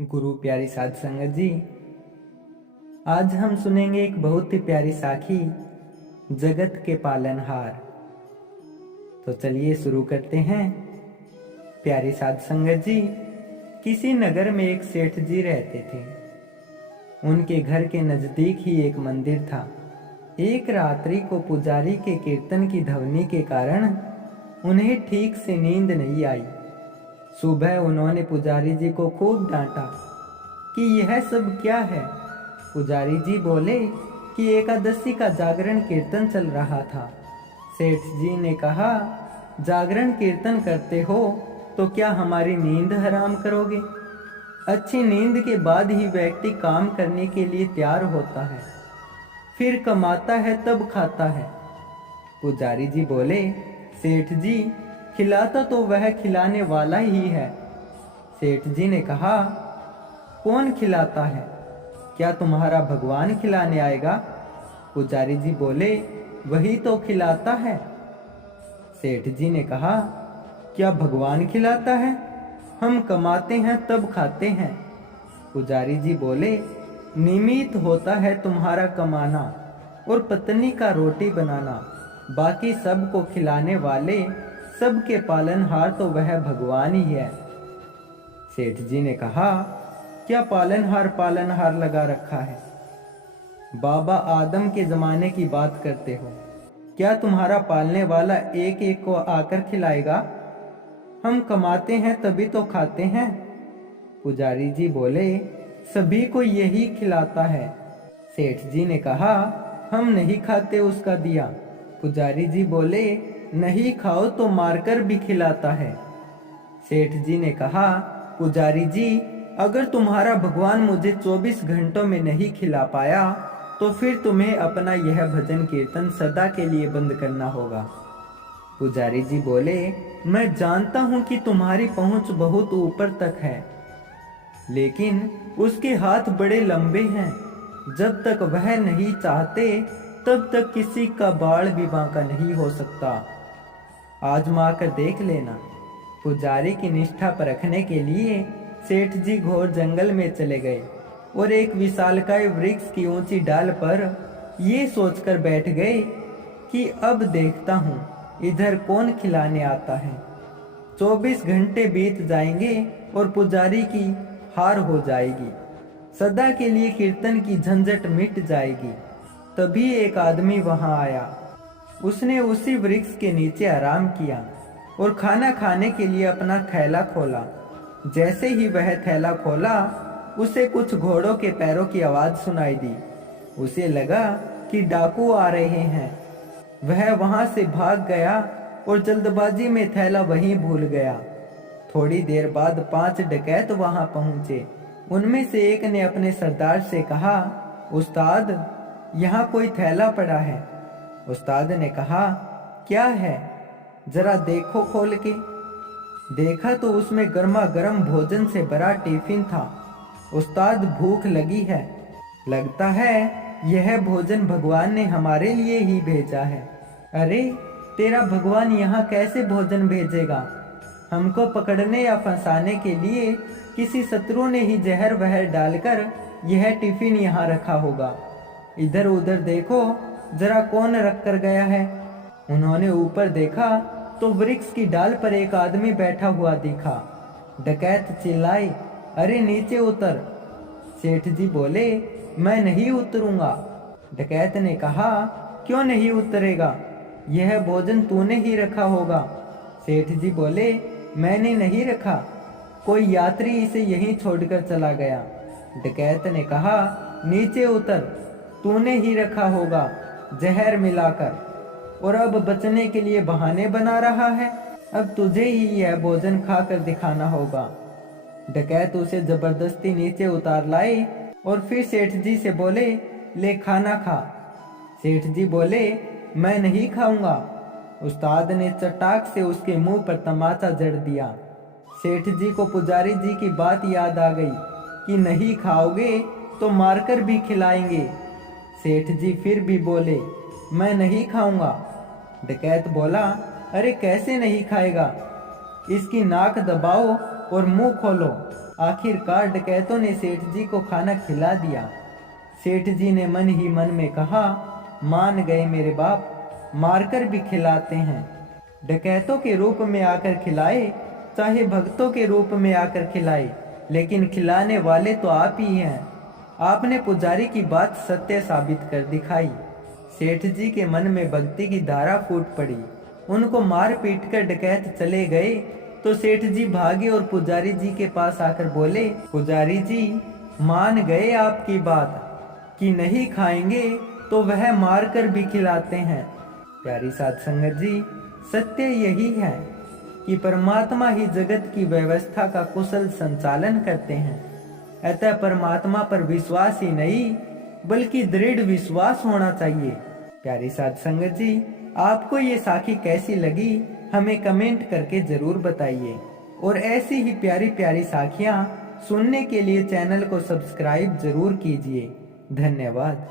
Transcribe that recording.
गुरु प्यारी साध संगत जी, आज हम सुनेंगे एक बहुत ही प्यारी साखी, जगत के पालनहार। तो चलिए शुरू करते हैं। प्यारी साध संगत जी, किसी नगर में एक सेठ जी रहते थे। उनके घर के नजदीक ही एक मंदिर था। एक रात्रि को पुजारी के कीर्तन की ध्वनि के कारण उन्हें ठीक से नींद नहीं आई। सुबह उन्होंने पुजारी जी को खूब डांटा कि यह सब क्या है। पुजारी जी बोले कि एकादशी का जागरण कीर्तन चल रहा था। सेठ जी ने कहा, जागरण कीर्तन करते हो तो क्या हमारी नींद हराम करोगे? अच्छी नींद के बाद ही व्यक्ति काम करने के लिए तैयार होता है, फिर कमाता है तब खाता है। पुजारी जी बोले, सेठ जी, खिलाता तो वह खिलाने वाला ही है। सेठ जी ने कहा, कौन खिलाता है? क्या तुम्हारा भगवान खिलाने आएगा? पुजारी जी बोले, वही तो खिलाता है। सेठ जी ने कहा, क्या भगवान खिलाता है? हम कमाते हैं तब खाते हैं। पुजारी जी बोले, निमित्त होता है तुम्हारा कमाना और पत्नी का रोटी बनाना, बाकी सबको खिलाने वाले, सबके पालनहार तो वह भगवान ही है। सेठ जी ने कहा, क्या पालनहार पालनहार लगा रखा है? बाबा आदम के जमाने की बात करते हो। क्या तुम्हारा पालने वाला एक एक को आकर खिलाएगा? हम कमाते हैं तभी तो खाते हैं। पुजारी जी बोले, सभी को यही खिलाता है। सेठ जी ने कहा, हम नहीं खाते उसका दिया। पुजारी जी बोले, नहीं खाओ तो मारकर भी खिलाता है। सेठ जी ने कहा, पुजारी जी, अगर तुम्हारा भगवान मुझे 24 घंटों में नहीं खिला पाया तो फिर तुम्हें अपना यह भजन कीर्तन सदा के लिए बंद करना होगा। पुजारी जी बोले, मैं जानता हूं कि तुम्हारी पहुंच बहुत ऊपर तक है, लेकिन उसके हाथ बड़े लंबे हैं। जब तक वह नहीं चाहते तब तक किसी का बाल भी बांका नहीं हो सकता। आजमा कर देख लेना। पुजारी की निष्ठा परखने के लिए सेठ जी घोर जंगल में चले गए और एक विशालकाय वृक्ष की ऊंची डाल पर ये सोचकर बैठ गए कि अब देखता हूँ इधर कौन खिलाने आता है। 24 घंटे बीत जाएंगे और पुजारी की हार हो जाएगी, सदा के लिए कीर्तन की झंझट मिट जाएगी। तभी एक आदमी वहां आया। उसने उसी वृक्ष के नीचे आराम किया और खाना खाने के लिए अपना थैला खोला। जैसे ही वह थैला खोला, उसे कुछ घोड़ों के पैरों की आवाज सुनाई दी। उसे लगा कि डाकू आ रहे हैं। वह वहां से भाग गया और जल्दबाजी में थैला वहीं भूल गया। थोड़ी देर बाद 5 डकैत वहां पहुंचे। उनमें से एक ने अपने सरदार से कहा, उस्ताद, यहाँ कोई थैला पड़ा है। उस्ताद ने कहा, क्या है? जरा देखो खोल के। देखा तो उसमें गर्मा गर्म भोजन से भरा टिफिन था। उस्ताद, भूख लगी है। लगता है यह भोजन भगवान ने हमारे लिए ही भेजा है। अरे, तेरा भगवान यहाँ कैसे भोजन भेजेगा? हमको पकड़ने या फंसाने के लिए किसी शत्रु ने ही जहर वहर डालकर यह टिफिन यहाँ रखा होगा। इधर उधर देखो जरा, कौन रख कर गया है। उन्होंने ऊपर देखा तो वृक्ष की डाल पर एक आदमी बैठा हुआ दिखा। डकैत चिल्लाए, अरे नीचे उतर। सेठ जी बोले, मैं नहीं उतरूंगा। डकैत ने कहा, क्यों नहीं उतरेगा? यह भोजन तूने ही रखा होगा। सेठ जी बोले, मैंने नहीं रखा, कोई यात्री इसे यहीं छोड़कर चला गया। डकैत ने कहा, नीचे उतर, तूने ही रखा होगा जहर मिलाकर, और अब बचने के लिए बहाने बना रहा है। अब तुझे ही यह भोजन खाकर दिखाना होगा। डकैत उसे जबरदस्ती नीचे उतार लाए और फिर सेठ जी से बोले, ले खाना खा। सेठ जी बोले, मैं नहीं खाऊंगा। उस्ताद ने चटाक से उसके मुंह पर तमाचा जड़ दिया। सेठ जी को पुजारी जी की बात याद आ गई कि नहीं खाओगे तो मारकर भी खिलाएंगे। सेठ जी फिर भी बोले, मैं नहीं खाऊंगा। डकैत बोला, अरे कैसे नहीं खाएगा? इसकी नाक दबाओ और मुंह खोलो, आखिरकार डकैतों ने सेठ जी को खाना खिला दिया। सेठ जी ने मन ही मन में कहा, मान गए मेरे बाप, मारकर भी खिलाते हैं। डकैतों के रूप में आकर खिलाए, चाहे भक्तों के रूप में आकर खिलाए, लेकिन खिलाने वाले तो आप ही हैं। आपने पुजारी की बात सत्य साबित कर दिखाई। सेठ जी के मन में भक्ति की धारा फूट पड़ी। उनको मार पीट कर डकैत चले गए तो सेठ जी भागे और पुजारी जी के पास आकर बोले, पुजारी जी मान गए आपकी बात कि नहीं खाएंगे तो वह मार कर भी खिलाते हैं। प्यारी साध संगत जी, सत्य यही है कि परमात्मा ही जगत की व्यवस्था का कुशल संचालन करते हैं। अतः परमात्मा पर विश्वास ही नहीं बल्कि दृढ़ विश्वास होना चाहिए। प्यारी साध संगत जी, आपको ये साखी कैसी लगी हमें कमेंट करके जरूर बताइए, और ऐसी ही प्यारी प्यारी साखियां सुनने के लिए चैनल को सब्सक्राइब जरूर कीजिए। धन्यवाद।